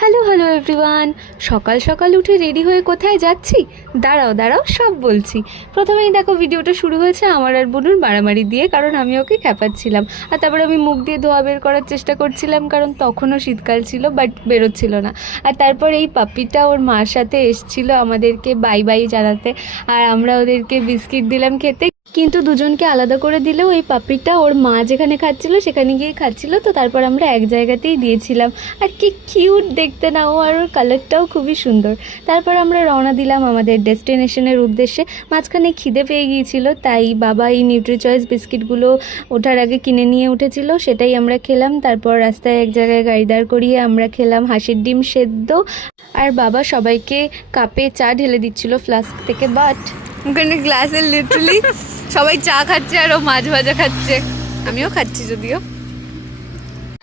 Hello hello everyone. সকাল সকাল উঠে রেডি হয়ে কোথায় যাচ্ছি? দাঁড়াও দাঁড়াও, সব বলছি। প্রথমেই দেখো ভিডিওটা শুরু হয়েছে আমার আর বোনুর মারামারি দিয়ে, কারণ আমি ওকে খেপাচ্ছিলাম। আর তারপরে আমি মুখ দিয়ে ধোয়া বের করার চেষ্টা করছিলাম, কারণ তখনও শীতকাল ছিল, বাট বেরোচ্ছিল না। আর তারপর এই পাপিটা ওর মার সাথে এসছিল আমাদেরকে বাই বাই জানাতে, আর আমরা ওদেরকে বিস্কিট দিলাম খেতে। কিন্তু দুজনকে আলাদা করে দিলেও এই পাপিটা ওর মা যেখানে খাচ্ছিল সেখানে গিয়ে খাচ্ছিল, তো তারপর আমরা এক জায়গাতেই দিয়েছিলাম। আর কি কিউট দেখতে না ও, আর ওর কালারটাও খুবই সুন্দর। তারপর আমরা রওনা দিলাম আমাদের ডেস্টিনেশনের উদ্দেশ্যে। মাঝখানে খিদে পেয়ে গিয়েছিল, তাই বাবা এই নিউট্রি চয়েস বিস্কিটগুলো ওঠার আগে কিনে নিয়ে উঠেছিল, সেটাই আমরা খেলাম। তারপর রাস্তায় এক জায়গায় গাড়ি দাঁড় করিয়ে আমরা খেলাম হাঁসের ডিম সেদ্ধ, আর বাবা সবাইকে কাপে চা ঢেলে দিচ্ছিল ফ্লাস্ক থেকে। বাট ওখানে গ্লাসে লিটারালি সবাই চা খাচ্ছে আর ও মাছ ভাজা খাচ্ছে, আমিও খাচ্ছি যদিও।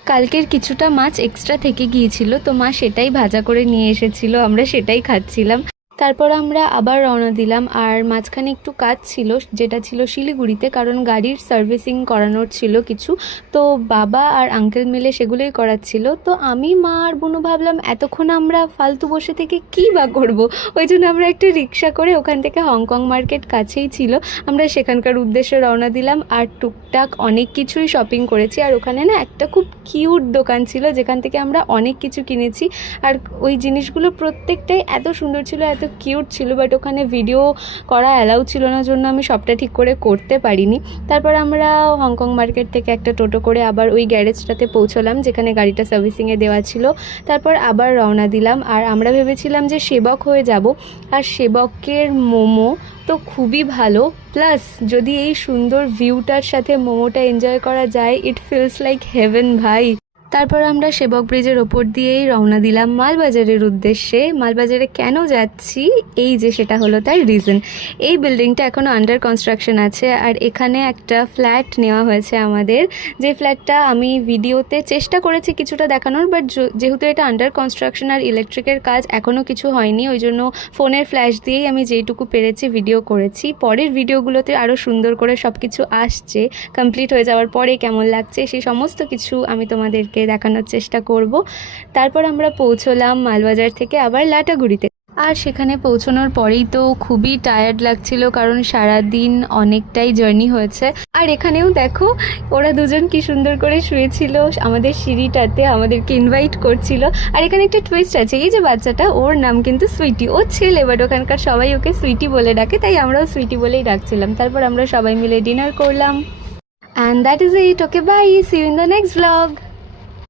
কালকের কিছুটা মাছ এক্সট্রা থেকে গিয়েছিল, তো মা সেটাই ভাজা করে নিয়ে এসেছিল, আমরা সেটাই খাচ্ছিলাম। তারপর আমরা আবার রওনা দিলাম, আর মাঝখানে একটু কাজ ছিল, যেটা ছিল শিলিগুড়িতে, কারণ গাড়ির সার্ভিসিং করানোর ছিল কিছু। তো বাবা আর আঙ্কেল মিলে সেগুলোই করাচ্ছিল। তো আমি, মা আর বোনও ভাবলাম এতক্ষণ আমরা ফালতু বসে থেকে কী বা করবো, ওই জন্য আমরা একটা রিক্সা করে ওখান থেকে হংকং মার্কেট কাছেই ছিল, আমরা সেখানকার উদ্দেশ্যে রওনা দিলাম। আর টুকটাক অনেক কিছুই শপিং করেছি। আর ওখানে না একটা খুব কিউট দোকান ছিল, যেখান থেকে আমরা অনেক কিছু কিনেছি। আর ওই জিনিসগুলো প্রত্যেকটাই এত সুন্দর ছিল, এত কিউট ছিল, বাট ওখানে ভিডিও করা অ্যালাউ ছিল না, জন্য আমি সবটা ঠিক করে করতে পারিনি। তারপর আমরা হংকং মার্কেট থেকে একটা টোটো করে আবার ওই গ্যারেজটাতে পৌঁছলাম যেখানে গাড়িটা সার্ভিসিংয়ে দেওয়া ছিল। তারপর আবার রওনা দিলাম, আর আমরা ভেবেছিলাম যে সেবক হয়ে যাব। আর সেবকের মোমো তো খুবই ভালো, প্লাস যদি এই সুন্দর ভিউটার সাথে মোমোটা এনজয় করা যায়, ইট ফিলস লাইক হেভেন ভাই। তারপর আমরা সেবক ব্রিজের ওপর দিয়েই রওনা দিলাম মালবাজারের উদ্দেশ্যে। মালবাজারে কেন যাচ্ছি, এই যে সেটা হলো তার রিজন। এই বিল্ডিংটা এখনও আন্ডার কনস্ট্রাকশন আছে, আর এখানে একটা ফ্ল্যাট নেওয়া হয়েছে আমাদের, যে ফ্ল্যাটটা আমি ভিডিওতে চেষ্টা করেছি কিছুটা দেখানোর, বাট যেহেতু এটা আন্ডার কনস্ট্রাকশন আর ইলেকট্রিকের কাজ এখনও কিছু হয়নি, ওই জন্য ফোনের ফ্ল্যাশ দিয়েই আমি যেইটুকু পেরেছি ভিডিও করেছি। পরের ভিডিওগুলোতে আরও সুন্দর করে সব কিছু আসছে, কমপ্লিট হয়ে যাওয়ার পরে কেমন লাগছে সেই সমস্ত কিছু আমি তোমাদেরকে দেখানোর চেষ্টা করব। তারপর আমরা পৌঁছলাম মালবাজার থেকে আবার লাটাগুড়িতে। আর সেখানে পৌঁছানোর পরেই তো খুবই টায়ার্ড লাগছিল, কারণ সারাদিন অনেকটাই জার্নি হয়েছে। আর এখানেও দেখো ওরা দুজন কি সুন্দর করে শুয়েছিল আমাদের সিঁড়িটাতে, আমাদেরকে ইনভাইট করছিল। আর এখানে একটা টুইস্ট আছে, এই যে বাচ্চাটা, ওর নাম কিন্তু সুইটি, ও ছেলে, বাট ওখানকার সবাই ওকে সুইটি বলে ডাকে, তাই আমরাও সুইটি বলেই ডাকছিলাম। তারপর আমরা সবাই মিলে ডিনার করলাম, and that is it. Okay, bye, see you in the next blog.